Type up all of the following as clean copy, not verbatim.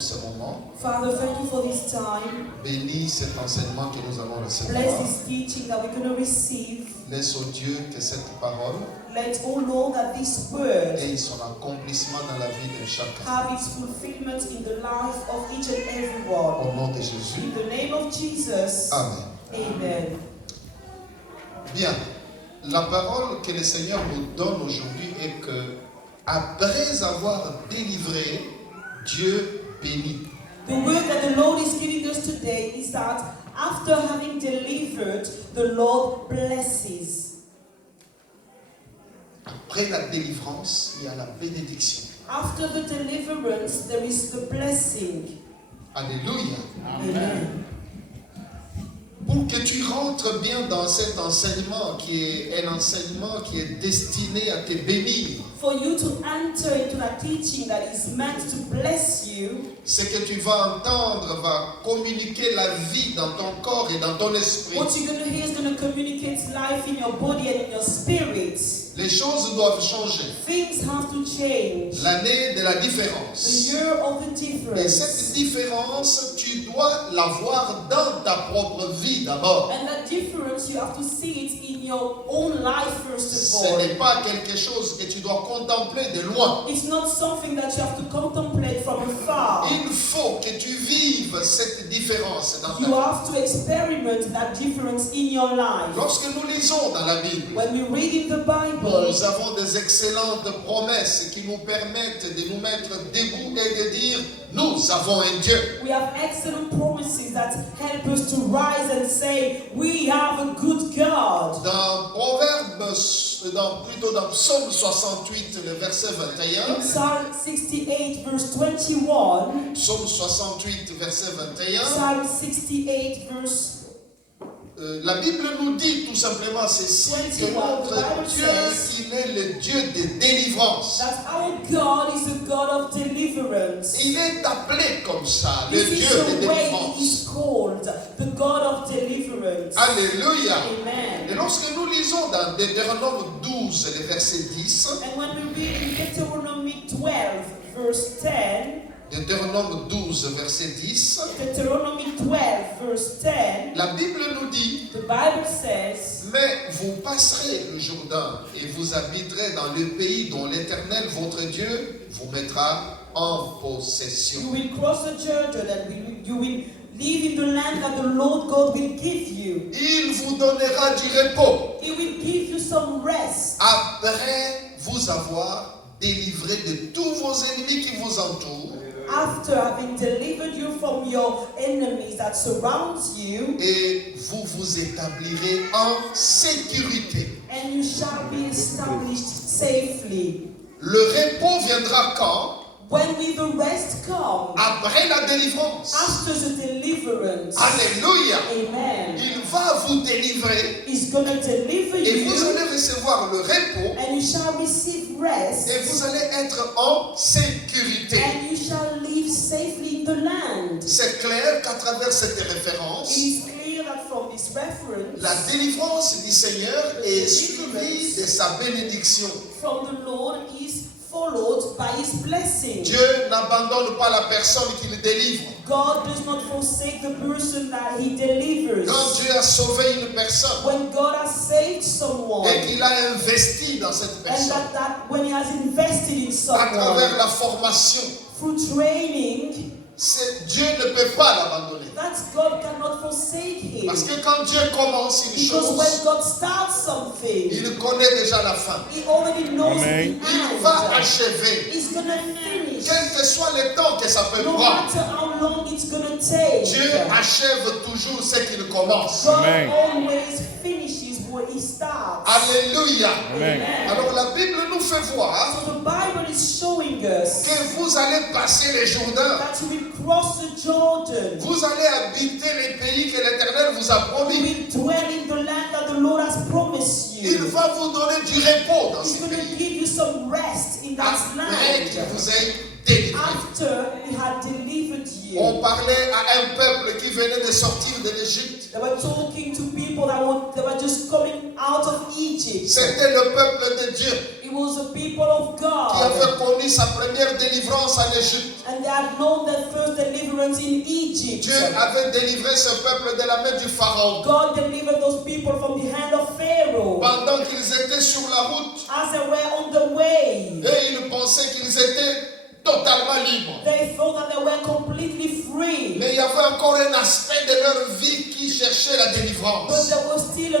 Ce moment. Father, thank you for this time. Bénis cet enseignement que nous allons recevoir. Bless this teaching that we're going to receive. Laisse au Dieu que cette parole Let, oh Lord, that this word ait son accomplissement dans la vie de chacun. have its fulfillment in the life of each and everyone. Au nom de Jésus. In the name of Jesus. Amen. Amen. Bien. La parole que le Seigneur nous donne aujourd'hui est que après avoir délivré, Dieu bénit. The word that the Lord is giving us today is that after having delivered, the Lord blesses. Après la délivrance, il y a la bénédiction. After the deliverance, there is the blessing. Alléluia. Amen. Pour que tu rentres bien dans cet enseignement qui est un enseignement qui est destiné à te bénir, For you to enter into a teaching that is meant to bless you, ce que tu vas entendre va communiquer la vie dans ton corps et dans ton esprit. what you're going to hear is going to communicate life in your body and in your spirit. Les choses doivent changer. Things have to change. L'année de la The différence. year of the Et cette difference. différence, tu dois la voir dans ta propre vie d'abord. And that difference, you have to see it in your own life first of Ce all. n'est pas quelque chose que tu dois contempler de loin. It's not something that you have to contemplate from afar. Il faut que tu vives cette différence dans ta You vie. have to experiment that difference in your life. Lorsque nous lisons dans la Bible, When we read in the Bible, nous avons des excellentes promesses qui nous permettent de nous mettre debout et de dire nous avons un Dieu. we have excellent promises that help us to rise and say, we have a good God. Dans Proverbe, plutôt dans Psaume 68, le verset 21, In Psalm 68 verse 21, Psaume 68, verset 21, Psalm 68 verse la Bible nous dit tout simplement ceci, que notre Dieu, il est le Dieu de délivrance. that our God is a God of deliverance. Il est appelé comme ça, le This is Dieu de the way he délivrance. is called, the God of deliverance. Alléluia. Et Amen. lorsque nous lisons dans Deutéronome 12, le verset 10, And when we read in Deuteronomy 12 verse 10, Deutéronome 12, verset 10, Deuteronomy 12 verse 10, la Bible nous dit, the Bible says, mais vous passerez le Jourdain et vous habiterez dans le pays dont l'Éternel, votre Dieu, vous mettra en possession. you will cross the Jordan and you will live in the land that the Lord God will give you. Il vous donnera du repos He will give you some rest après vous avoir délivré de tous vos ennemis qui vous entourent after having delivered you from your enemies that surrounds you, et vous vous établirez en sécurité. and you shall be established safely. Le repos viendra quand? When will the rest come? Après la délivrance. After the deliverance. Alléluia. Amen. Il va vous délivrer He's going to deliver et vous you, allez recevoir le repos and you shall receive rest, et vous allez être en sécurité. and you shall live safely in the land. C'est clair qu'à travers cette référence, It is clear that from this reference, la délivrance du Seigneur est suivie de sa bénédiction. from the Lord is followed by his blessing. Dieu n'abandonne pas la personne qu'il délivre. God does not forsake the person that he delivers. Quand Dieu a sauvé une personne When God has saved someone, et qu'il a investi dans cette and personne that when he has invested in à travers someone la formation, through training, Dieu ne peut pas l'abandonner. that God cannot forsake him. Parce que quand Dieu commence une Because chose, when God starts something, il connaît déjà la fin. he already knows Amen. the Il va end. achever, He's gonna finish. quel que soit le temps que ça peut No prendre. matter how long it's gonna take. Dieu achève toujours ce qu'il commence. God Amen. always finishes what he starts. Alléluia. Amen. Alors la Bible nous fait voir So the Bible is showing us que vous allez passer les Jourdains. that you will cross the Jordan. Vous allez habiter les pays que l'Éternel vous a You promis. will dwell in the land that the Lord has promised Il you. va vous donner du repos dans He's ces going to pays. give you some rest in that Après qu'il land. vous ait délivré. After he had delivered On you. parlait à un peuple qui venait de sortir de l'Égypte. They were talking to people that were just coming out of Egypt. C'était le peuple de Dieu. It It was the people of qui God. avait connu sa première délivrance en Égypte. And they had known their first deliverance in Egypt. Dieu avait délivré ce peuple de la main du Pharaon. God delivered those people from the hand of Pharaoh. Pendant qu'ils étaient sur la route, As they were on the way, et ils pensaient qu'ils étaient totalement libres. they thought that they were completely free. Mais il y avait encore un aspect de leur vie qui cherchait la But délivrance. there was still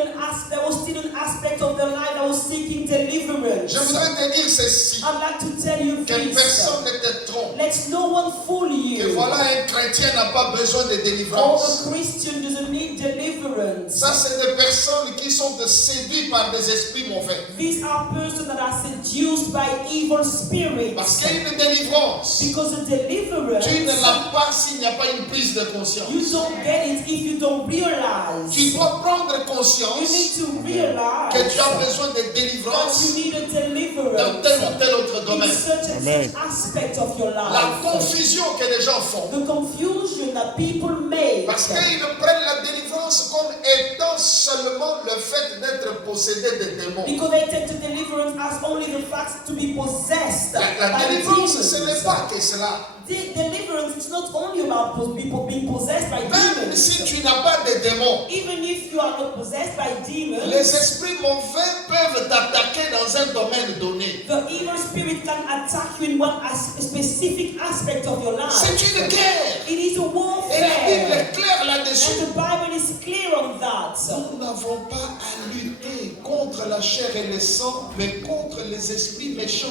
an aspect of their life that was seeking deliverance. Je voudrais te dire ceci, I'd like to tell you que this. personne ne te trompe. Let no one fool Que you. voilà, un chrétien n'a pas besoin de Or délivrance. a Christian doesn't need deliverance. Ça, c'est des personnes qui sont séduites par des esprits mauvais. These are persons that are seduced by evil spirits. Parce qu'il y a une délivrance. Because the deliverance, Tu ne l'as pas s'il n'y a pas une prise de conscience. you don't get it if you don't realize. Tu dois prendre You conscience need to realize que tu as besoin de that délivrance you need a dans tel deliverance ou tel autre in domaine. such and such aspect of your La life. confusion que les gens font, The confusion that people make, parce qu'ils prennent la délivrance comme étant seulement le fait d'être possédé de démons. because they take the deliverance as only the fact to be possessed La by délivrance, demons. ce n'est pas que cela. The deliverance is not only about people being possessed by Même demons. si tu n'as pas de démons, Even if you are not possessed by demons, les esprits mauvais peuvent t'attaquer dans un domaine donné. the evil spirit can attack you in one specific aspect of your life. C'est une guerre. It is a Et la Bible warfare. est claire là-dessus. And the Bible is clear on that. Nous n'avons pas à lutter contre la chair et le sang, mais contre les esprits méchants.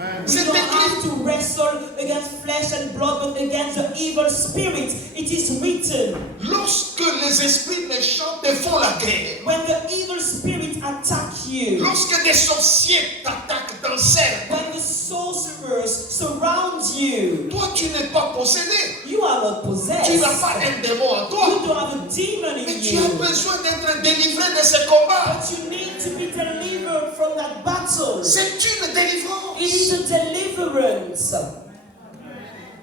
We C'est don't écrit. have to wrestle against flesh and blood, but against the evil spirit. It is written. Lorsque les esprits méchants te font la guerre, When the evil spirit attack you, lorsque des sorciers t'attaquent dans cercle, when the sorcerers surround you, toi tu n'es pas possédé. you are not Tu possessed. n'as pas un démon en toi. You don't have a demon in Mais tu as you. besoin d'être délivré de ce combat. But you need to be delivered from that battle. C'est une délivrance. It is a deliverance.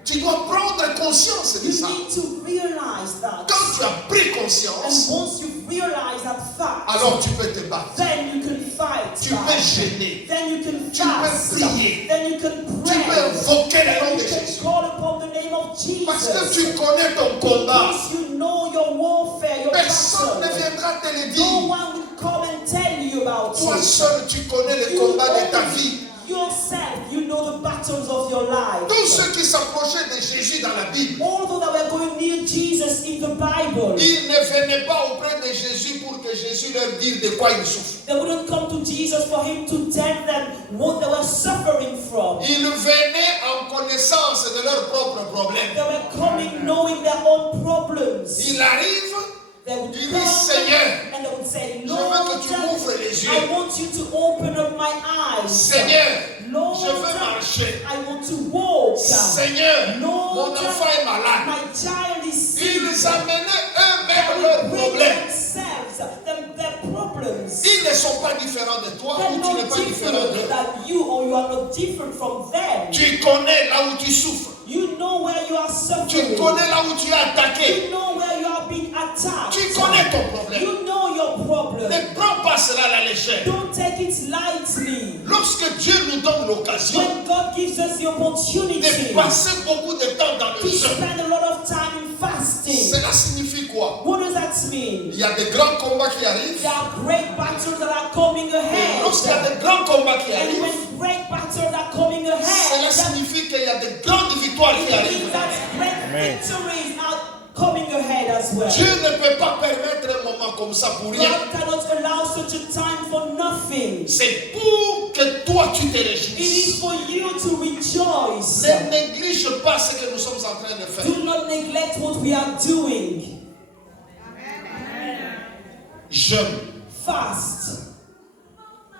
Tu dois prendre conscience de You ça. need to realize that. Quand tu as pris And conscience, once you realize that fact, alors tu peux te battre. then you can fight. Tu peux gêner. Then you can Tu peux fast. prier. Then you can Tu peux pray. invoquer le Then nom you de can Jésus. call upon the name of Parce que Jesus. tu connais ton combat. Because you know your warfare, your Personne ne battle. viendra te le No dire. one will come and tell you about Toi it. seul, tu connais le You combat de ta only vie. yourself, you know the battles of your life. Tous ceux qui s'approchaient de Jésus dans la Bible, Although that we're going near Jesus in the Bible, ils ne venaient pas auprès de Jésus pour que Jésus leur dise de quoi ils souffrent. they wouldn't come to Jesus for him to tell them what they were suffering from. Ils venaient en connaissance de leurs propres problèmes. They were coming knowing their own problems. Il arrive, They would il come dit Seigneur, and they would say, je veux Lord, que tu m'ouvres les I yeux. want you to open up my eyes. Seigneur, Lord, je veux marcher. I want to walk. Seigneur, mon Lord, enfant est malade. my child is sick. Ils amenaient eux-mêmes They leurs will bring problèmes. themselves, their problems. Ils ne sont pas différents de toi They're ou tu n'es not pas différent different d'eux. than you, or you are not different from them. Tu connais là où tu souffres. You know where you are Tu suffering. connais là où tu es attaqué. You know where you are being attacked. Tu connais ton problème. You know your problem. Ne prends pas cela à la légère. Don't take it lightly. Lorsque Dieu nous donne l'occasion When God gives us the opportunity de passer beaucoup de temps dans to le jeûne, spend a lot of time in fasting, cela signifie quoi? what does that mean? Il y a des grands combats qui arrivent. There are great battles that are coming Et ahead. lorsqu'il y a des grands combats qui And arrivent, when great battles are coming cela ahead, that signifie qu'il y a de grandes victoires qui means arrivent. that great victories are coming ahead as well. Dieu ne peut pas permettre un moment comme ça pour rien. God cannot allow such a time for nothing. C'est pour que toi tu te It réjouisses. is for you to rejoice. Ne néglige pas ce que nous sommes en train de faire. Do not neglect what we are doing. Jeûne. Fast.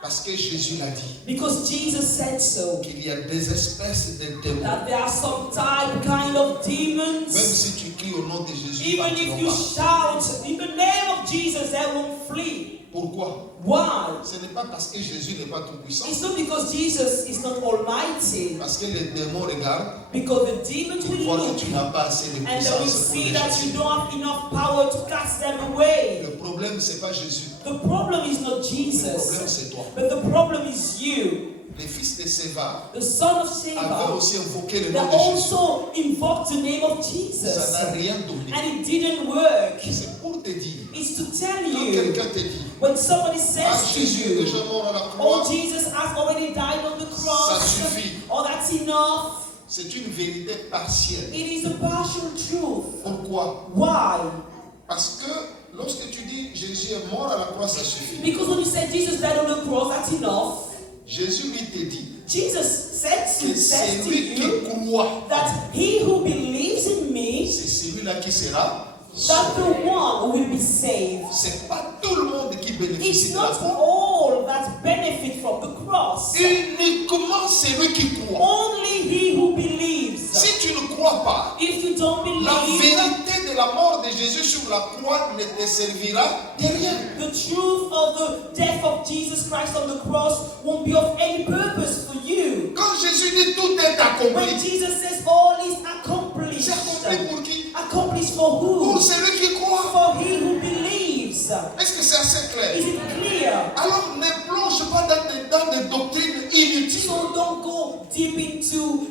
Parce que Jésus l'a dit. Because Jesus said so. Qu'il y a des espèces de démons. That there are some kind of demons. Même si tu cries au nom de Jésus, Even ils if you partiront pas. shout in the name of Jesus, they won't flee. Pourquoi? Why? Ce n'est pas parce que Jésus n'est pas tout puissant. It's not because Jesus is not almighty. Parce que les démons regardent. Because the demons Ils will voient que look tu n'as pas assez de and they will puissance pour see les that chasser. you don't have enough power to cast them away. Le problème, ce n'est pas Jésus. The problem is not Le problème, Jesus, c'est toi. but the problem is you. les fils de Séva, the son of avaient Sheba, aussi invoqué le they nom de Jésus. also invoked the name of Ça Jesus. n'a rien donné. And it didn't work. C'est pour te dire, It's to tell quand you, quelqu'un te dit, when somebody ah, says to Jésus est you, déjà mort à la croix, oh, Jesus has already died on the ça cross, suffit. oh, that's enough. C'est une vérité partielle. It is a partial truth. Pourquoi? Why? Parce que lorsque tu dis Jésus est mort à la croix, ça suffit. Because when you say Jesus died on the cross, that's enough. Jésus lui te dit Jesus says que to celui qui you croit, that he who believes in me, c'est celui-là qui sera that sauvé. the one will be saved. C'est pas tout le monde qui bénéficie It's de la not croix. all that benefit from the cross. Uniquement celui qui croit. Only he who believes. Si tu ne crois pas, If you don't la believe, vérité de la mort de Jésus sur la croix ne te servira de rien. the truth of the death of Jesus Christ on the cross won't be of any purpose for you. Quand Jésus dit tout est When accompli, Jesus says all is accomplished, c'est accompli pour qui? accomplished for Pour who? celui qui croit. For he who believes. Est-ce que c'est assez Is clair? it clear? Alors ne plonge pas dans des doctrines inutiles. So don't go deep into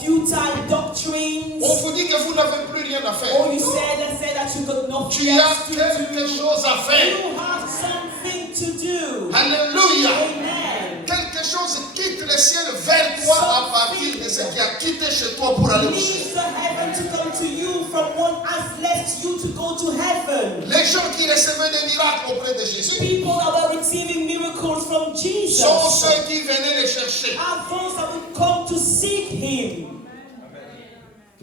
futile doctrines. On vous dit que vous n'avez plus rien à faire. Or you say that you got nothing Tu as else to quelque do. chose à faire. You have something to do. Alléluia. Amen. Quelque chose quitte le ciel vers toi à partir de ce qui a quitté chez toi pour aller au ciel. Leaves the heaven to come to you from what has left you to go to heaven. Les gens qui recevaient des miracles auprès de Jésus People that were receiving miracles from Jesus sont ceux qui venaient les chercher. are those that would come to seek him.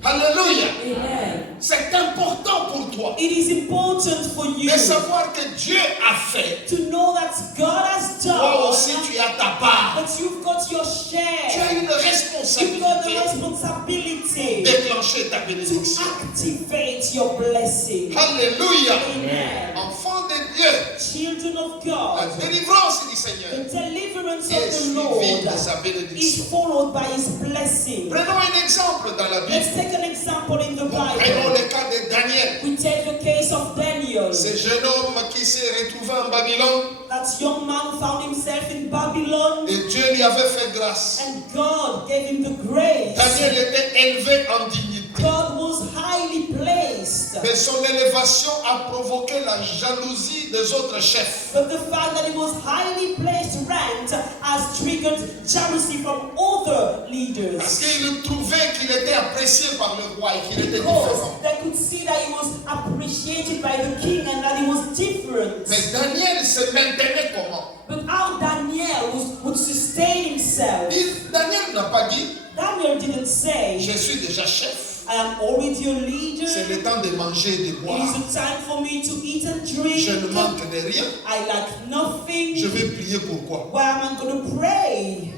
Alléluia. Amen. C'est important pour toi It is important for you de savoir que Dieu a fait. to know that God has Toi done, aussi tu as ta part. but you've got your Tu as share. une You've got the responsabilité responsibility déclencher ta to bénédiction. activate your blessing. Alléluia. Amen. Enfants de Dieu, Children of la God, délivrance du the Seigneur deliverance est of the suivie Lord de sa is bénédiction. followed by his blessing. Prenons un exemple dans la Bible. Let's take an example in the Prenons Bible. le cas de Daniel. We take the case of Daniel. Ce jeune homme qui s'est retrouvé en Babylone That young man found himself in Babylon, et Dieu lui avait fait grâce. and God gave him the grace. Daniel était élevé en dignité. God was highly placed. Mais son élévation a provoqué la jalousie des autres chefs. But the fact that he was highly placed, ranked, has triggered jealousy from other Parce leaders. qu'ils trouvaient qu'il était apprécié par le roi et qu'il était Because différent. they could see that he was appreciated by the king and that he was different. Mais Daniel se maintenait comment? But how Daniel would sustain himself. Daniel n'a pas dit, Daniel didn't say, je suis déjà chef. I am already a leader. C'est le temps de manger et de It boire. is a time for me to eat and drink. Je ne manque de rien. I lack nothing. Je vais prier pourquoi? Why am I going to pray?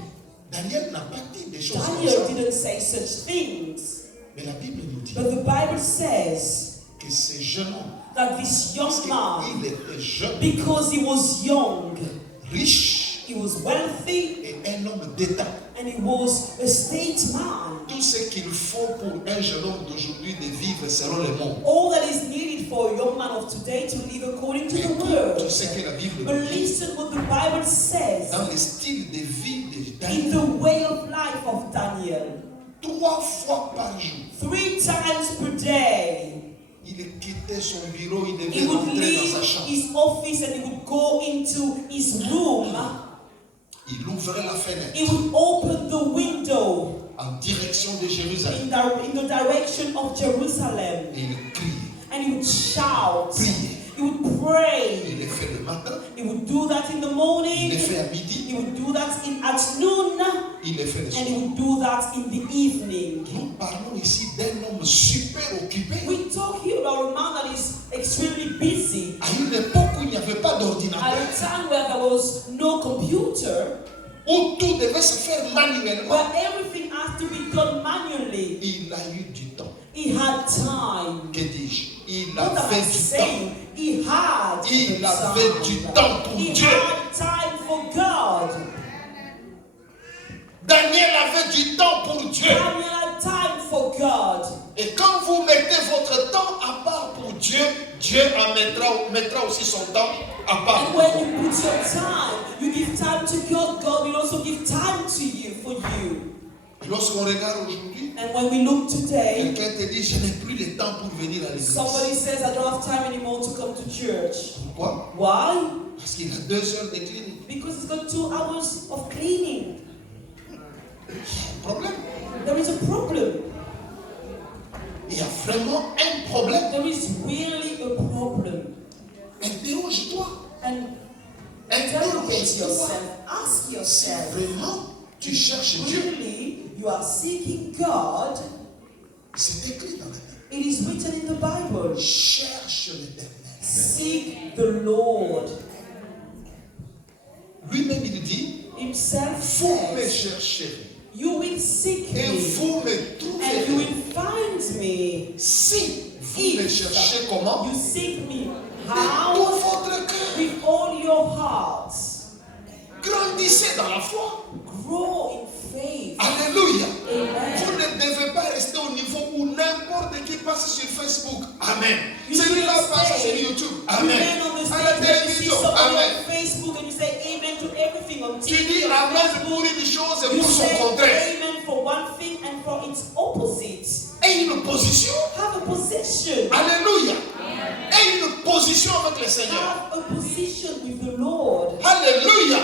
Daniel n'a pas dit des choses comme Daniel ça. didn't say such things. Mais la Bible nous dit But the Bible says que ce jeune homme, that this parce young man, qu'il était jeune, because he was young, riche he was wealthy, et un homme d'État. and he was a statesman. Tout ce qu'il faut pour un jeune homme d'aujourd'hui de vivre selon le monde. All that is needed for a young man of today to live according to the Tout word. ce que la Bible But nous dit listen what the Bible says dans le style de vie de in Daniel. the way of life of Daniel. 3 fois par jour, 3 times per day, il quittait son bureau, il devait he would rentrer leave dans sa chambre. his office and he would go into his room. Il ouvrait la fenêtre He would open the window en direction de Jérusalem in the direction of Jerusalem, et il criait. and he would shout. Prier. He would pray. Il le fait le matin, He would do that in the il morning. le fait à midi, He would do that at noon, il le fait le and soir. he would do that in the evening. Nous parlons ici d'un homme super occupé. We talk here about a man that is extremely busy. À une époque où il n'y avait pas At d'ordinateur, a time where there was no computer, où tout devait se faire manuellement, where everything has to be done manually, il a eu du temps. he had time. Que dis-je? Il What am avait I du temps. saying? He had Il the avait time. du temps pour He Dieu. had time for God. Daniel avait du temps pour Dieu. Daniel had time for God. Et quand vous mettez votre temps à part pour Dieu, Dieu en mettra aussi son temps à part. And when you put your time, you give time to God, God will also give time to you for you. Lorsqu'on regarde aujourd'hui, And when we look today, quelqu'un te dit, je n'ai plus le temps pour venir à l'église. somebody says, I don't have time anymore to come to church. Pourquoi? Why? Parce qu'il a 2 heures de clinique. Because it's got 2 hours of cleaning. Problème. There is a problem. Il y a vraiment un problème. There is really a problem. Interroge-toi. And interrogate Interroge-toi. yourself. Ask Si yourself. vraiment tu cherches Dieu, Really, you are seeking God. c'est écrit dans la Bible. It is written in the Bible. Cherche l'Éternel. Seek the Lord. Lui-même, il dit, Himself vous me says, chercherez you will seek et me vous me and you trouverez. will find me. Si vous me cherchez comment? You seek me. De How? tout votre cœur. With all your heart. Grandissez dans la foi. Grow in faith. Alléluia. Amen. Vous ne devez pas rester au niveau où n'importe qui passe sur Facebook. Amen. You Celui-là shouldn't passe stay. sur YouTube. You Amen. remain on the À la stage and you see télévision. somebody Amen. on Facebook and you say amen to everything on Tu TV. dis Amen pour une chose et You pour son say contraire. amen for one thing and for its opposite. Et une position. Have a position. Alléluia. Et une position avec le Seigneur. Have a position with the Lord. Alléluia.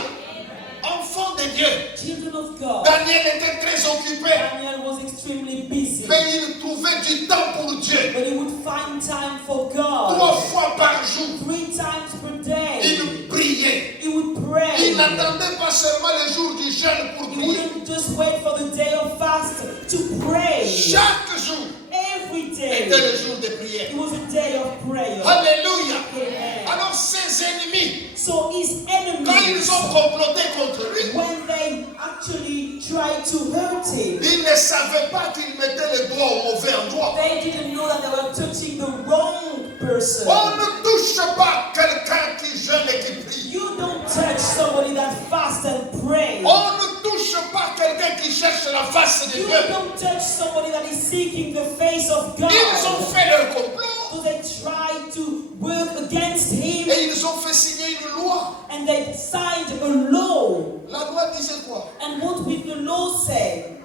Enfant de Dieu. Children of God. Daniel était très occupé. Daniel was extremely busy. Mais il trouvait du temps pour Dieu. But he would find time for 3 God. fois par jour. 3 times per day. Il priait. He would Il pray. n'attendait pas seulement le jour du jeûne pour He prier. wouldn't just wait for the day of fast to pray. Chaque jour Every était day. le jour de prière. It was a day of prayer. Alléluia. Amen. Alors ses ennemis, So his quand ils enemies, ont comploté contre lui, when they actually tried to hurt him, ils ne savaient pas qu'il mettait le doigt au mauvais endroit. they didn't know that they were touching the wrong person. On ne touche pas quelqu'un qui jeûne et qui prie. You don't touch somebody that fasts and prays. On ne touche pas quelqu'un qui cherche la face de You Dieu. don't touch somebody that is seeking the face of God. Ils ont fait leur complot So they tried to work against him et ils ont fait signer une loi. and they signed a law. La loi disait quoi? And what will the law say?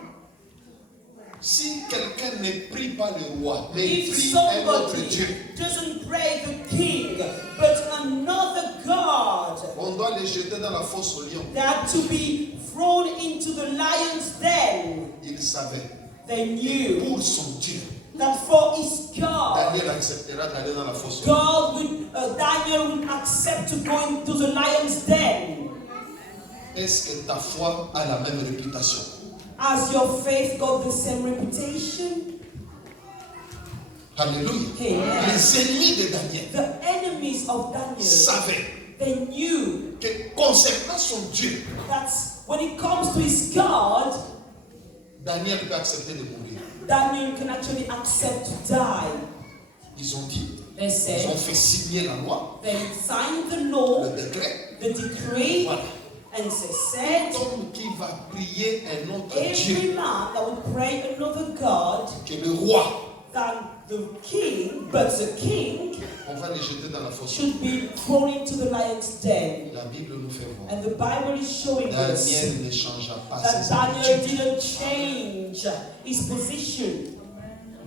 Si quelqu'un ne prie pas le roi, mais il If prie un autre somebody Dieu, doesn't pray the king, but another God, on doit les jeter dans la fosse au lion. they had to be thrown into the lion's den. Il savait. They knew Pour son Dieu, that for his God, Daniel acceptera d'aller dans la fosse au lion. God would, Daniel would accept to go into the lion's den. Est-ce que ta foi a la même réputation? Has your faith got the same reputation? Alléluia. Amen. Les ennemis de Daniel The enemies of Daniel, savaient they knew que concernant son Dieu, that when it comes to his God, Daniel peut accepter de mourir. Daniel can actually accept to die. Ils ont dit, They ils said, ont fait signer la loi, they signed the law, le décret. the decree, Voilà. and they said, L'homme qui va prier un autre every Dieu man that would pray another God que le roi, than the king, but the king on va les jeter dans la fosse. should be thrown into the lion's den. La Bible nous fait voir. And the Bible is showing us Daniel ne changea pas that ses Daniel habitudes. didn't change his position.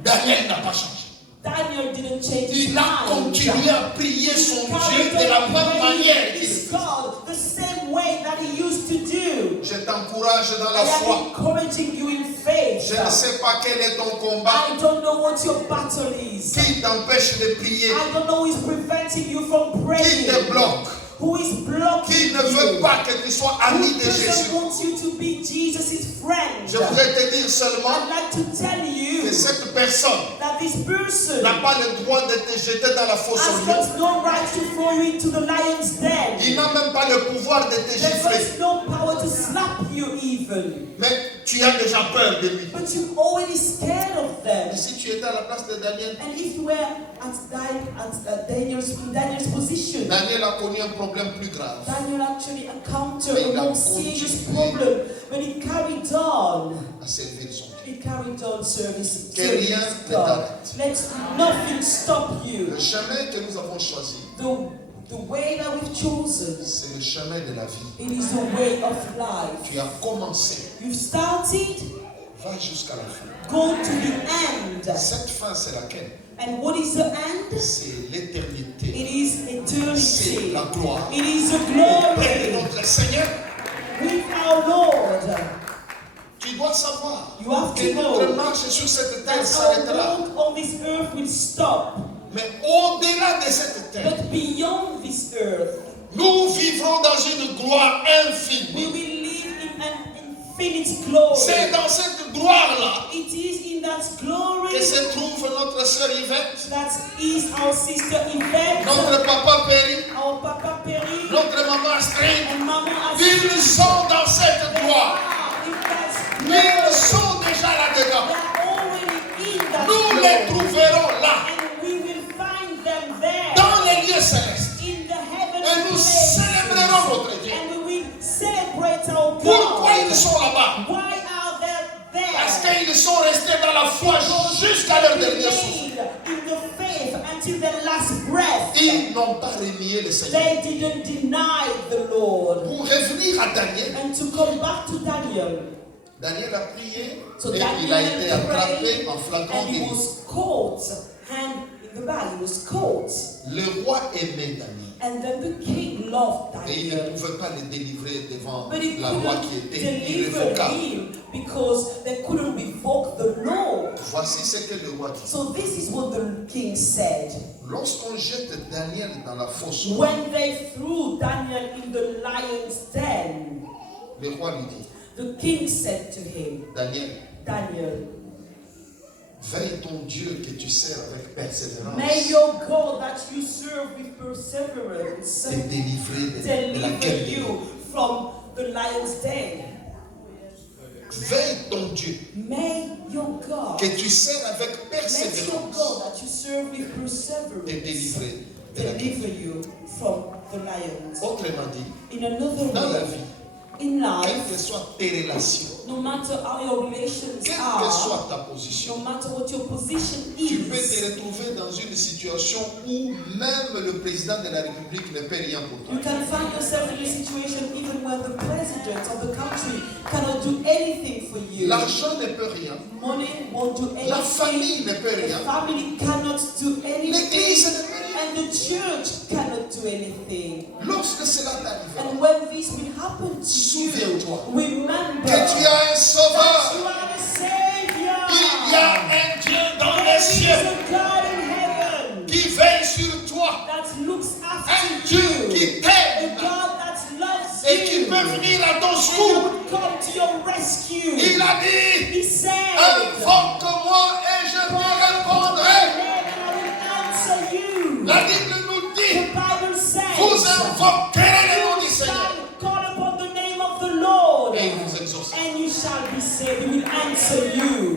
Daniel n'a pas changé. Daniel didn't change his Il a mind. continué à prier son He Dieu carried de la on même manière praying qu'il his God the same way that he used to do. Je t'encourage dans la I am foi. encouraging you in faith. Je ne sais pas quel est ton combat I don't know what your battle is. qui t'empêche de prier, I don't know who is preventing you from qui praying. te bloque, Who is blocking qui ne veut you. pas que tu sois ami Who de doesn't Jésus. want you to be Jesus' friend. Je voudrais te dire seulement I'd like to tell you que cette personne that this person n'a pas le droit de te jeter dans la fosse has au lion. got no right to throw you into the lion's den. Il n'a même pas le pouvoir de te There's gifler. no power to slap you even. Mais tu as déjà peur de lui. But you're already scared of them. Mais si tu étais à la place de Daniel, And if you were in Daniel's position, Daniel a connu un problème plus grave. Daniel actually encountered Mais il a a more serious continué problem, but he carried on. À servir son Dieu. He carried on service. Que rien ne t'arrête. Let nothing stop you. Le chemin que nous avons choisi, The way that we've chosen, c'est le chemin de la vie. it is the way of life. Tu as commencé, You've started, va jusqu'à la fin. go to the end. Cette fin, c'est laquelle? And what is the end? C'est l'éternité. It is C'est eternity. la gloire. It is the Auprès de glory notre Seigneur, with our Lord. tu dois savoir You have que to notre know marche sur cette terre that s'arrêtera. our walk on this earth will stop. Mais au-delà de cette terre, But beyond this earth, nous vivrons dans une gloire we infinie. will live in an infinite glory. C'est dans cette gloire-là It is in that glory que se trouve notre sœur Yvette, that is our sister Yvette, notre papa Péry, our Papa Perry, notre maman Astrid. and Mama Astrid. Ils sont dans cette They gloire. are in that Ils glory. sont déjà là-dedans. They are already in that Nous les glory. trouverons là, And we will find them there dans les lieux célestes. in the heavenly Et nous places. célébrerons notre Dieu. And we will celebrate our Pourquoi ils God. sont là-bas? Why are they Parce there? qu'ils sont restés dans la foi jusqu'à leur dernier souffle. In the faith until their last breath. Ils n'ont pas renié le Seigneur. They didn't deny the Lord. Pour revenir à Daniel, And to come back to Daniel. Daniel a prié So et il a été Daniel attrapé prayed en flagrant and he délit. was caught. And in the bag he was caught. Le roi aimait Daniel And then the king loved et il ne Daniel. pouvait pas le délivrer devant But he la loi qui couldn't était deliver irrévocable. him because they couldn't revoke the law. Voici ce que le roi dit. So this is what the king said. Lorsqu'on jette Daniel dans la fosse, When they threw Daniel in the lion's den, le roi lui dit, the king said to him, Daniel, Daniel, veille ton Dieu que tu sers avec persévérance may your God that you serve with perseverance te délivrer de la deliver guerre. you from the lion's den. Veille ton Dieu May your God, que tu sers avec let your persévérance God that you serve with te perseverance délivrer de la guerre. deliver you from the lions. Autrement dit, In another dans la way, vie, in quelles life, que soient tes relations, no matter how your relations quelle que are, soit ta position, no matter what your position tu peux is, te retrouver dans une situation où même le président de la République ne peut rien pour you toi. can find yourself in a situation even when the president of the country cannot do anything for you. L'argent ne peut rien. Money won't do anything. La famille ne peut The rien. family cannot do L'église anything. ne peut rien. And the church cannot do anything. Lorsque cela t'arrivera, And when this will happen to you, souviens-toi remember que tu as un that sauveur. you are the Savior. Il y a un Dieu dans There les is cieux a God in heaven qui veille sur toi. that looks Un after Dieu you. qui A t'aime God that loves et qui you. peut venir à ton And secours. would come to your rescue. Il a dit, He said, invoque-moi et je te répondrai. and I will answer you. La Bible nous The dit, Bible says, vous invoquerez le nom du you Seigneur shall call upon the name of the Lord, et il vous exaucera. and you shall be saved. He will answer you.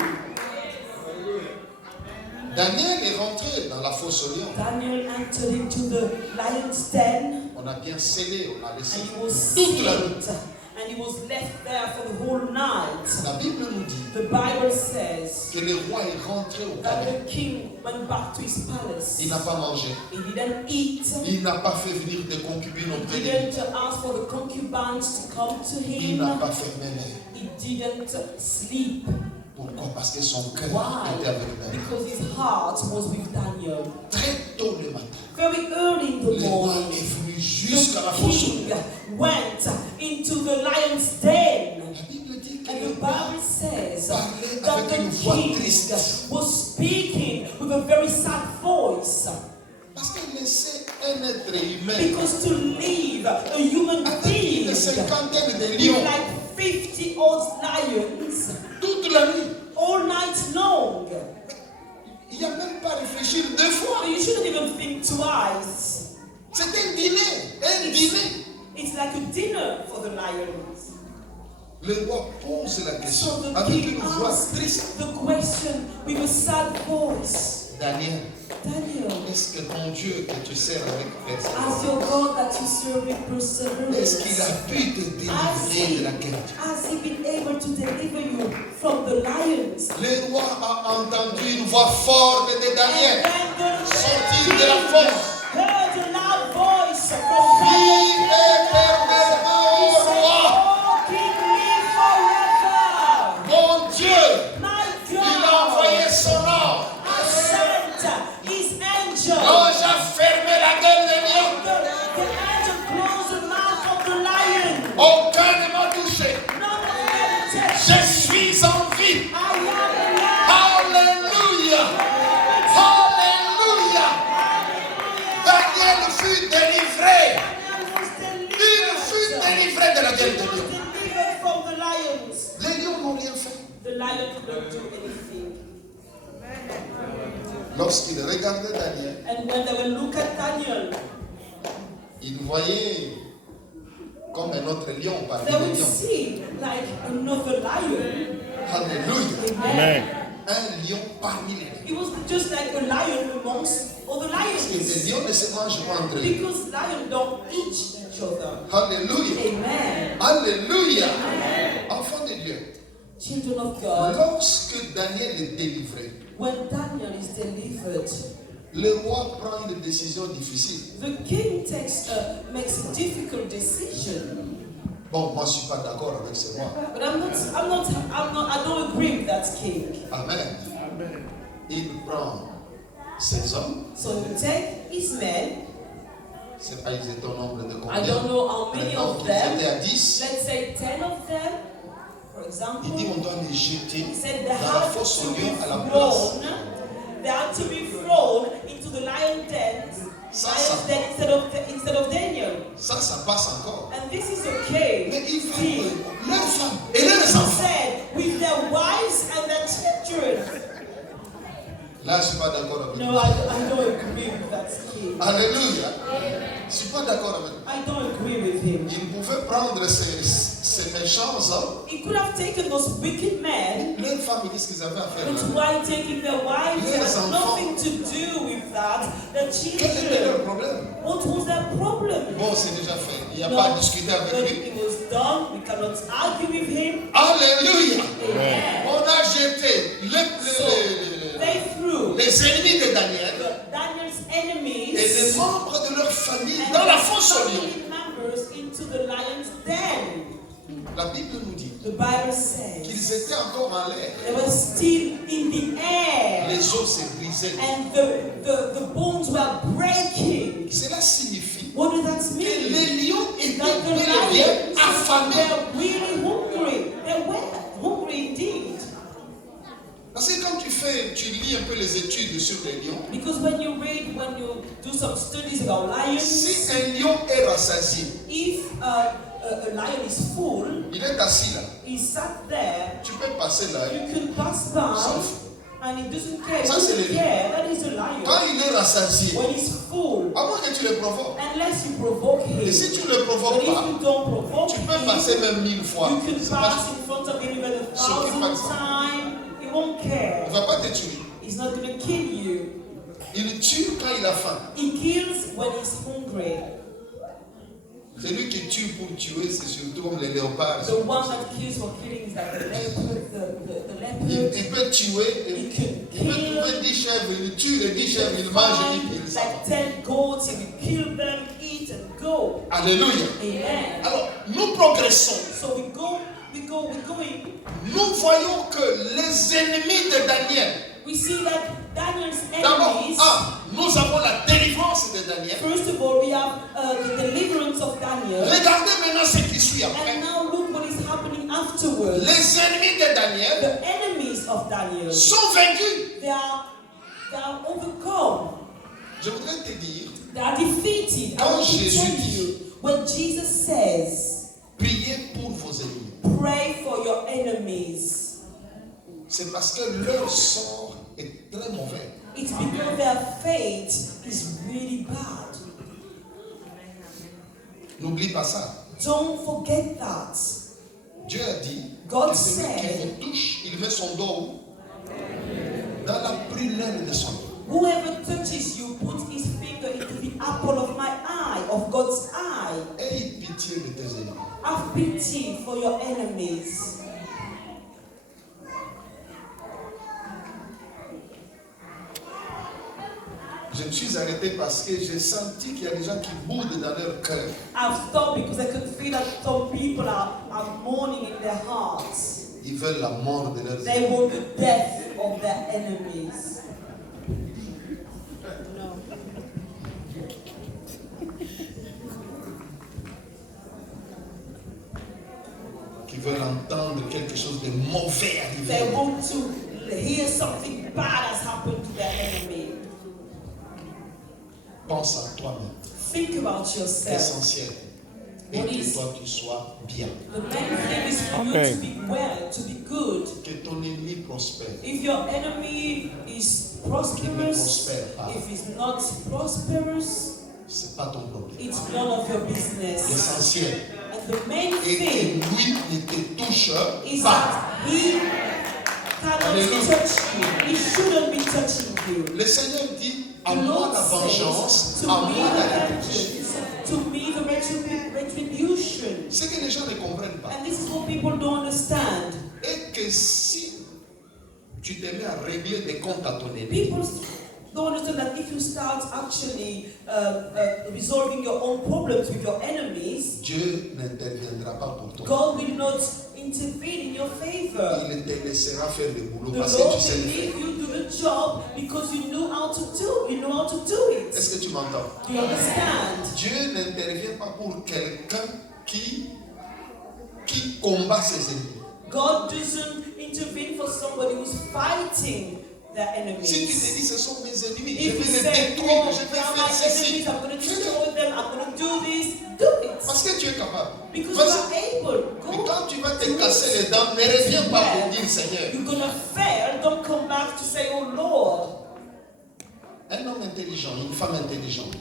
Daniel est rentré dans la fosse au lion. Daniel entered into the lion's den, On a bien scellé, on a laissé and he was toute la nuit. sealed, and he was left there for the whole night. La Bible nous dit The Bible says que le roi est rentré au that palais. the king went back to his palace. Il n'a pas mangé. He didn't eat. Il n'a pas fait venir des concubines auprès He de lui. didn't ask for the concubines to come to Il n'a him. pas fermé l'œil. He didn't sleep. Pourquoi? Parce que son cœur Why? était avec Daniel. Because his heart was with Daniel. Très tôt le matin, Very early in the le roi morning, est venu the jusqu'à la fosse au king lion. went into the lion's den. La Bible dit que And le the roi Bible says parlait that avec une the voix king triste. was speaking with a very sad voice. Parce que laisser un être humain Because to leave a human avec being une with cinquantaine de lions like 50 old lions toute la nuit, all night long, il n'y a même pas réfléchi deux fois. you shouldn't even think twice. C'est un dîner, un dîner. It's like a dinner for the lions. Le roi pose la question So the avec king une voix asked triste. the question with a sad voice. Daniel, Daniel, est-ce que ton Dieu que tu sers avec as persévérance, your God that you serve with est-ce qu'il a perseverance, pu te délivrer de la guerre? has he been able to deliver you from the lions? Le roi a entendu une voix forte de Daniel And when the sortir de la fosse. heard a loud voice from Vive éternellement, he ô said, roi! "Oh, King, live forever." Mon Dieu, My il a envoyé God son ange. has sent his angel. L'ange a fermé la gueule des lions. The angel closed the mouth of the lion. Aucun ne m'a touché. None of them touched Je me. suis en vie. I am alive. Alléluia. Alléluia. Daniel fut délivré. Il fut délivré de la gueule des lions. Delivered from the lions. Les lions n'ont rien fait. The lion did not do anything. Lorsqu'il regardait Daniel, And when they will look at Daniel, il voyait comme un autre lion parmi they les will lions. see like another lion. Alléluia. Amen. Un lion parmi les lions. It was just like a lion amongst other Parce que les lions. lions ne se mangent pas entre eux. Because lions don't eat each other. Alléluia. Amen. Alléluia. Enfant de Dieu. Children of God, Lorsque Daniel est délivré, when Daniel is delivered, le roi prend une décision difficile. the king makes a difficult decision. Bon, moi je ne suis pas d'accord avec ce roi. But I don't agree with that king. Amen. Il prend ses hommes. So he take his men. Je ne sais pas, ils étaient au nombre de I combien. don't know how many Maintenant of qu'ils them. étaient à 10, Let's say 10 of them, for example. il dit on doit les jeter He said they dans la had fosse to aux be lions à la place. thrown. They had to be thrown into the lion den. Instead of Daniel. Ça passe encore. And this is okay. Mais ils See, font leurs femmes et leurs Jesus enfants. said, with their wives and their children. Là, je ne suis pas d'accord avec No, lui. I don't agree with that king. Alléluia. Je ne suis pas d'accord avec lui. I don't agree with him. Il pouvait prendre ces méchants hommes, He could have taken those wicked men, leurs femmes, ils disent qu'ils avaient à faire. but why taking their wives? It has nothing to do with that. The Quel était leur children. problème? What was their problem? Bon, c'est déjà fait. Il n'y a No, pas à discuter avec but lui. it was done. We cannot argue with him. Alléluia. Amen. On a jeté They threw les ennemis de Daniel Daniel's et enemies les membres de leur famille and dans la their fosse aux lions. family members into the lion's den. La Bible nous dit The Bible says qu'ils étaient encore en l'air. they were still in the air. Les os se brisaient. And the bones were breaking. Cela signifie What does that que mean? les lions étaient That the bel et bien lions affamés. were really hungry. They were hungry indeed. Parce que quand tu lis un peu les études sur les lions, Because when you do some studies about lions, si un lion est rassasié, if a lion is full, il est assis là, he sat there, tu peux passer là. you can pass by, S'en fout. and he doesn't care. He Ça, c'est doesn't le care. That is a lion. Quand il est rassasié, When he's full, à moins que tu le provoques. unless you provoke him. Et si tu ne le But provoques if pas, you don't provoke tu peux him, passer même 1000 fois. you can C'est pas- pass in front of him even a S'occupe pas de 1,000 ça. times. He won't care. Il ne va pas te tuer. He's not going to kill you. Il tue quand il a faim. He kills when he's hungry. Celui qui tue pour tuer, c'est surtout comme les léopards. The one that kills for killing is like the leopard. The leopard. Il peut tuer, il peut trouver 10 chèvres, il tue les 10 chèvres, il mange et il Find pille. like 10 goats, he will kill them, eat and go. Alléluia. Amen. Alors, nous progressons. So we're going. Nous voyons que les ennemis de Daniel, We see that Daniel's d'abord, enemies. nous avons la délivrance de Daniel. First of all, we have the deliverance of Daniel. Regardez maintenant ce qui suit après. And now look what is happening afterwards. Les ennemis de Daniel The enemies of Daniel, sont vaincus. they are overcome. Je voudrais te dire, They are defeated. I Quand want to Jésus tell dit, you, when Jesus says, priez pour vos ennemis. pray for your enemies, C'est parce que leur sort est très mauvais. it's because their fate is really bad. N'oublie pas ça. Don't forget that. Dieu a dit God que celui qui said, vous touche, il met son doigt où? Dans la prunelle de son œil. whoever touches you, put his finger into the apple of my eye, of God's eye. Aie pitié de tes ennemis. Have pity for your enemies. Je me suis arrêté parce que j'ai senti qu'il y a des gens qui boudent dans leur cœur. I've stopped because I could feel that some people are mourning in their hearts. Ils veulent la mort de leurs They ennemis. want the death of their enemies. Qui veulent entendre quelque chose de mauvais They arriver. want to hear something bad has happened to their enemy. Pense à toi-même. Think about yourself. Essentiel. Et que toi tu sois bien. The main thing is for you to be well, to be good. Que ton ennemi prospère. If your enemy is Qu'il ne prosperous, prospère pas. if he's not prosperous, C'est pas ton problème. it's none of your business. L'essentiel. And the main Et que thing lui ne te touche is pas. that he cannot Alléluia. touch you. He shouldn't be touching you. Le Seigneur dit, à The moi Lord la vengeance, says, à to me moi the la rétribution. vengeance, to me the retribution. C'est que les gens ne comprennent pas. And this is what people don't understand. Et que si tu te mets à régler des comptes à ton ennemi, People don't understand that if you start actually resolving your own problems with your enemies, Dieu n'interviendra pas pour toi. God will not intervene in your favor. Il te laissera faire le boulot The parce que Lord tu sais will le leave faire. you do the job because you know how to do it. Est-ce que tu m'entends? Do you understand? Dieu n'intervient pas pour quelqu'un qui combat ses ennemis. God doesn't intervene for somebody who's fighting their Si tu te enemies. dis ce sont mes ennemis, je If you vais les say, détruire, oh, je they are vais my faire ceci. enemies, I'm going to Fais-le. destroy them, I'm going to do this, do it. Parce que tu es capable. Because you Vas-y. are able. Mais Go. quand tu vas te casser les dents, ne reviens pas pour dire Seigneur. You're going to fail, don't come back to say, oh Lord. Un homme intelligent, une femme intelligente,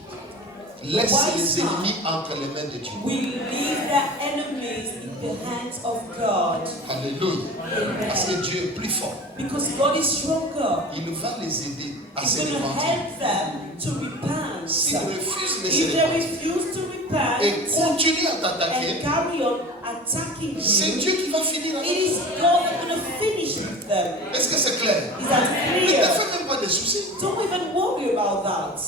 laisse les ennemis entre les mains de Dieu. We leave their enemies in the hands of God. Alléluia. Parce que Dieu est plus fort. Because God is stronger. Il va les aider à He's se going to repentir. help them to repent. S'ils refusent de se If they repentir refuse to repent et continuent à and t'attaquer, carry on attacking c'est you, Dieu qui va finir it avec is eux. God that's going to finish with them. Est-ce que c'est clair? Is that Ne te clear? fais même pas de soucis. Don't even worry about that.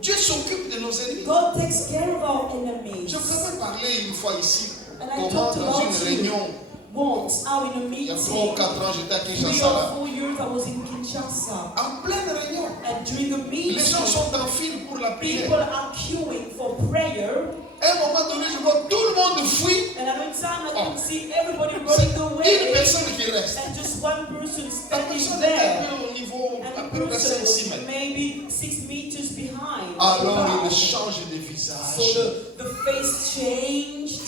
Dieu s'occupe de nos ennemis. God takes care of our enemies. Je vous avais parlé une fois ici, And I comment talked dans une about réunion, you once, how in a il y a 3 meeting, ou 4 ans, j'étais à 3 Kinshasa. or Là. 4 years I was in Kinshasa. En pleine réunion, And during a les gens meeting, sont en file pour la people prière. are queuing for prayer. À un moment donné, je vois tout le monde fuit. And at one time I Oh. could see everybody C'est running une away. personne qui reste. And just one person La standing personne est un there. peu au niveau, à And the peu près person 5-6 was mètres. maybe 6 meters behind. Alors Wow. il change de So visage. the face changed.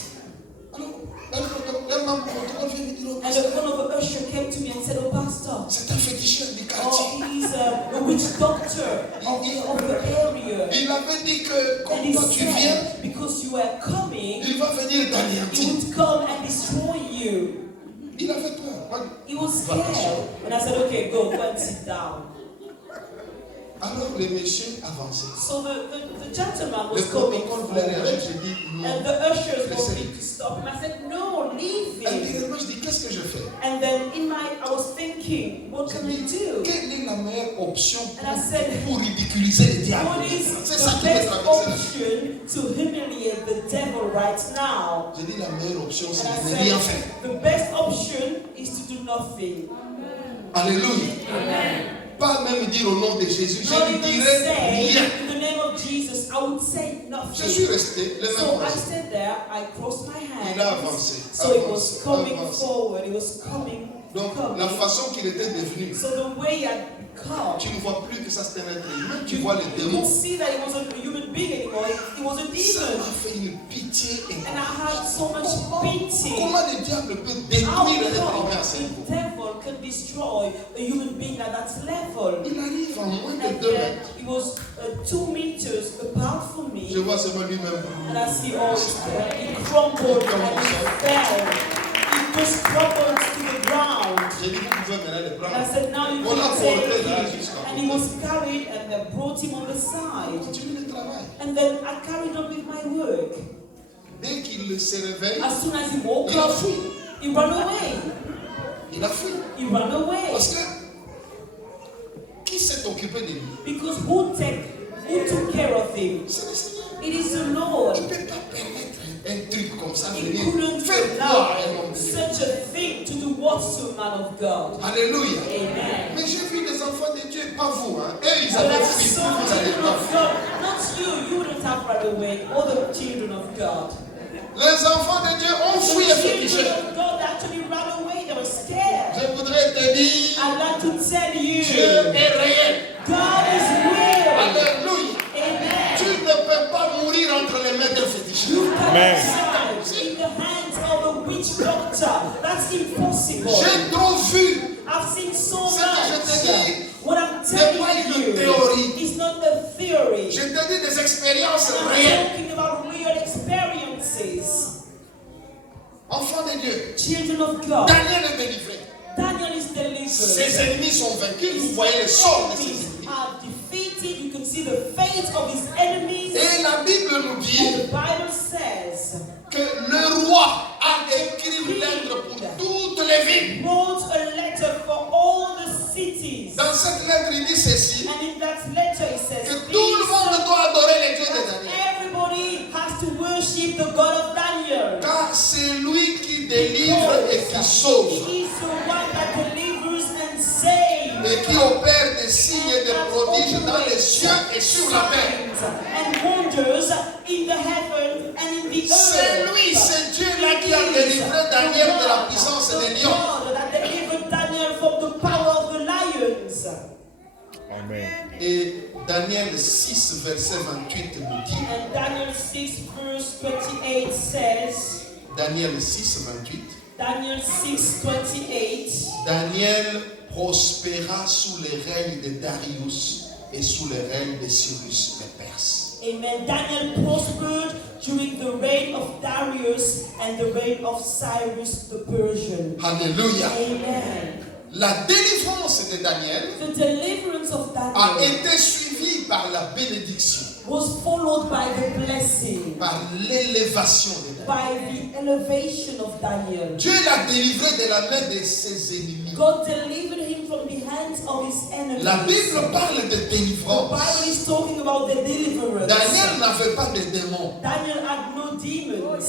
Alors, un membre protocole vient me dire, oh, And then one of the usher came to me and said, oh pastor, c'est un féticheur du oh, quartier. he's a witch doctor of the area. Il avait dit que And comme he toi tu viens, said, because you were coming, il va venir he t'anéantir. would come and destroy you. Il avait peur. He was scared. And I said, okay, go and sit down. Alors le monsieur avançait. So the gentleman Le was coming protocole voulait réagir. forward. J'ai dit non. And the ushers Laissez-le. wanted to stop him. I said, no, leave him. Intérieurement, je dis qu'est-ce que je fais? And then I was thinking, what J'ai can I dit do? quelle est la meilleure option And I said, pour ridiculiser les diables? what is C'est ça the qui me best traverse. option to humiliate the devil right now? J'ai dit la meilleure option c'est And I de ne rien said, faire. the best option is to do nothing. Alléluia. Pas même dire au nom de Jésus. Not Je lui even dirai say, rien. in the name of Jesus, I would say Je suis nothing. resté le So même I principe. stood there, I crossed my Il a hands. avancé. So it was coming avancé. forward, it was coming, Donc la coming. façon qu'il était devenu, So the way he had come, tu ne vois plus que ça c'était un être humain, tu you vois les don't démons. see that he wasn't a human being anymore, he was a Ça demon. m'a fait une pitié And I incroyable. had so much pity. Comment le diable peut How détruire un être come humain à ce the niveau? devil can destroy a human being at that level? Il arrive en moins de And 2 then mètres. it was 2 meters apart from Je me. vois seulement lui-même. And I see all he crumbled and he fell. He just crumbled to the ground. J'ai dit, vous pouvez maintenant le And I prendre. said, now you On l'a can take porté là him. jusqu'à And he was carried and they brought him on the side. Continue le travail. And then I carried on with my work. Dès qu'il se réveille, As soon as he woke il a up, fui. he ran away. Il a fui. He ran away. Parce que qui s'est occupé de lui? Because who took care of him? C'est le Seigneur. It is the Lord. Il ne peut pas permettre un truc comme ça He venir. couldn't Faire quoi allow un homme de Dieu? such a thing to do what to a man of God. Alléluia. Amen. Mais j'ai vu des enfants de Dieu, pas vous. Hein. Eux, ils But avaient I fui. saw Vous n'allez children pas of fuir. God, not you wouldn't have run away, all the children of God. Les enfants de Dieu ont fui et The fétiché. children of God actually ran away, they were scared. Je voudrais te dire, I'd like to tell you, Dieu est réel. God is real. Alléluia. Amen. Tu ne peux pas mourir entre les mains d'un féticheur. You cannot Amen. die in the hands of a witch doctor. That's impossible. J'ai trop vu. I've seen so Ce que je te dis much. What I'm n'est telling pas une you théorie. is not a theory. Je te dis des expériences I'm réelles. talking about real experiences. Enfants de Dieu. Children of God. Daniel est délivré. Daniel is Ses delivered. ennemis sont vaincus. Vous voyez le sort de ses Enemies ennemis. are defeated. You can see the fate of his enemies. Et la Bible nous And dit the Bible says, que le roi a écrit une lettre pour toutes les villes. wrote a letter for all the cities. Dans cette lettre, il dit ceci, And in that letter it says, que tout le monde doit adorer les dieux de Daniel. everybody has to worship the God of Daniel. Car c'est lui qui délivre et qui sauve. He's the one that delivers and saves. Et qui opère des signes et des prodiges dans les cieux et sur la terre. And wonders in the heaven and in the earth. C'est lui, c'est Dieu-là qui a délivré Daniel de la puissance des lions. God that delivered Daniel from the power of the lions. Amen. Et Daniel 6, verset 28 nous dit, And Daniel 6 verse 28 says, Daniel 6, 28, Daniel 6:28. Daniel prospéra sous le règne de Darius et sous le règne de Cyrus le Perse. Amen. Daniel prospered during the reign of Darius and the reign of Cyrus the Persian. Alléluia. Amen. La délivrance de Daniel The deliverance of a Daniel été suivie par la bénédiction, was followed by the blessing, par l'élévation de Daniel. by the elevation of Daniel. Dieu l'a délivré de la main de ses ennemis. God delivered him from the hands of his enemies. La Bible parle de The délivrance. Bible is talking about the deliverance. Daniel n'avait pas de démons. Daniel had no demons.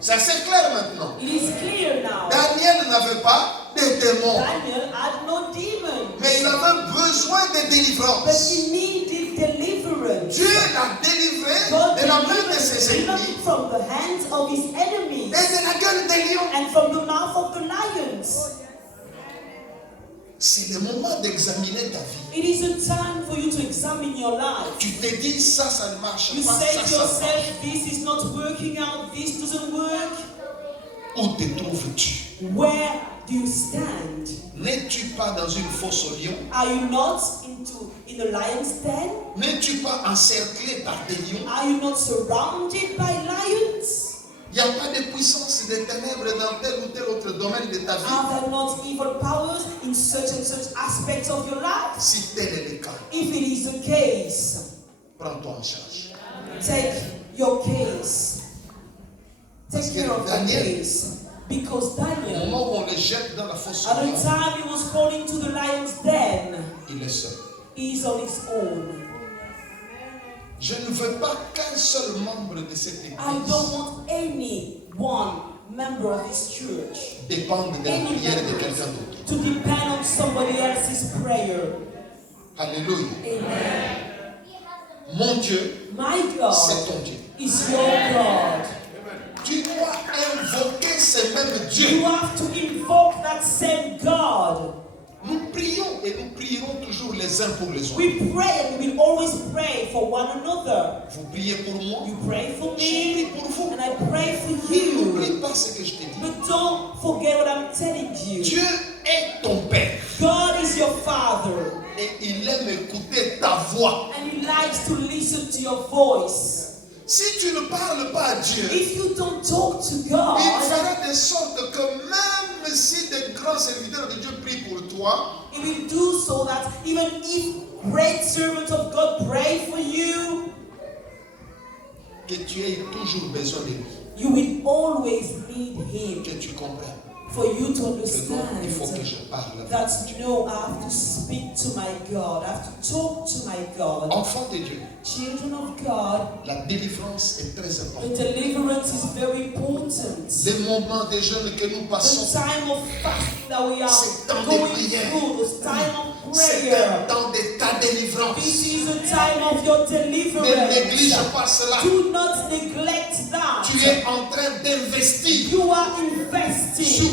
Ça c'est clair maintenant. It is clear now. Daniel n'avait pas de démons. Daniel had no demons. Mais il avait besoin de But délivrance. he needed deliverance. Dieu l'a délivré God de la main de ses delivered ennemis him from the hands of his enemies et de la gueule des lions. and from the mouth of the lions. C'est le moment d'examiner ta vie. It is a time for you to examine your life. Tu te dis ça, ça ne marche You pas, say ça, to ça marche. yourself, this is not working out, this doesn't work. Où te trouves-tu? Where do you stand? N'es-tu pas dans une fosse au lion? Are you not in a lion's den? N'es-tu pas encerclé par des lions? Are you not surrounded by lions? Il n'y a pas de puissance des ténèbres dans tel ou tel autre domaine de ta vie. Are there not evil powers in such and such aspects of your life? Si tel est le cas, If it is the case, prends-toi en charge. take your case. Take care of your Daniel- case. Because Au Daniel, moment où on le jette dans la fosse au at the lion, time he was falling to the lion's den, il est seul. he is on his own. Je ne veux pas qu'un seul membre de cette I église don't want any one member of this church dépende de la any prière de member quelqu'un d'autre. to depend on somebody else's prayer. Alléluia. Amen. Mon Dieu, My c'est God ton Dieu. is your God. Tu dois invoquer ces mêmes dieux. You have to invoke that same God. Nous prions et nous prierons toujours les uns pour les autres. We pray and we will always pray for one another. Vous priez pour moi, You pray for je prie me pour vous. and I pray for N'oublie you. pas ce que je t'ai dit. But don't forget what I'm telling you. Dieu est ton Père God is your Father et il aime écouter ta voix. and He likes to listen to your voice. Si tu ne parles pas à Dieu, if you don't talk to il God, fera de sorte que même si des grands serviteurs de Dieu prient pour toi, He will do so that even if great servants of God pray for you, que tu aies toujours besoin de lui, you will always need Him. que tu comprennes For you to que non, il faut que understand je parle avec that Dieu. no, I have to speak to my God, I have to talk to my God. Enfants de Dieu, Children of God, la délivrance est très the importante. deliverance is very important. Les moments de jeûne que nous The passons, time of fasting that we are c'est temps de going prière. through, the time of C'est prayer. un temps de ta délivrance. This is the time of your Ne deliverance. néglige pas cela. Do not neglect that. Tu es en train d'investir You are investing sur le